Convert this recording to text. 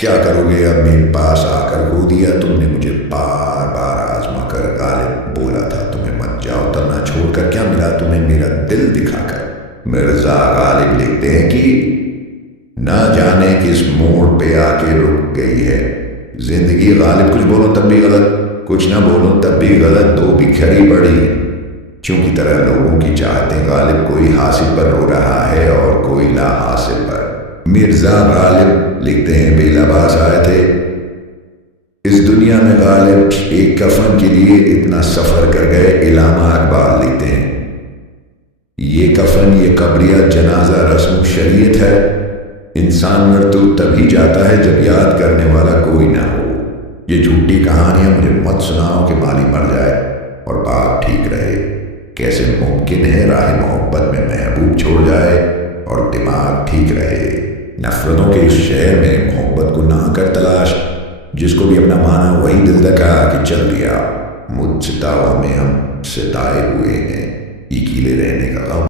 کیا کرو گے اب میرے پاس آ کر رو دیا تم نے مجھے بار بار آزما کر، غالب بولا تھا تمہیں مت جاؤ، تب نہ چھوڑ کر کیا ملا تمہیں میرا دل دکھا کر۔ مرزا غالب لکھتے ہیں کہ نہ جانے کس موڑ پہ آ کے رک گئی ہے زندگی، غالب کچھ بولو تب بھی غلط، کچھ نہ بولو تب بھی غلط، دو بکھری پڑی چونکہ طرح لوگوں کی چاہتے، غالب کوئی حاصل پر رو رہا ہے اور کوئی لا حاصل پر۔ مرزا غالب لکھتے ہیں بے لباس آئے تھے اس دنیا میں، غالب ایک کفن کے لیے اتنا سفر کر گئے۔ علامہ اقبال لکھتے ہیں یہ کفن، یہ قبریہ، جنازہ رسم شریعت ہے، انسان مر تو تبھی جاتا ہے جب یاد کرنے والا کوئی نہ ہو۔ یہ جھوٹی کہانیاں مجھے مت سناؤ کہ مالی مر جائے اور باپ ٹھیک رہے، کیسے ممکن ہے راہ محبت میں محبوب چھوڑ جائے اور دماغ ٹھیک رہے۔ نفرتوں کے اس شہر میں محبت کو نہ کر تلاش، جس کو بھی اپنا مانا وہی دل دکھا کہ چل دیا، مجھ ستاوا میں ہم ستائے ہوئے ہیں، اکیلے رہنے کا غم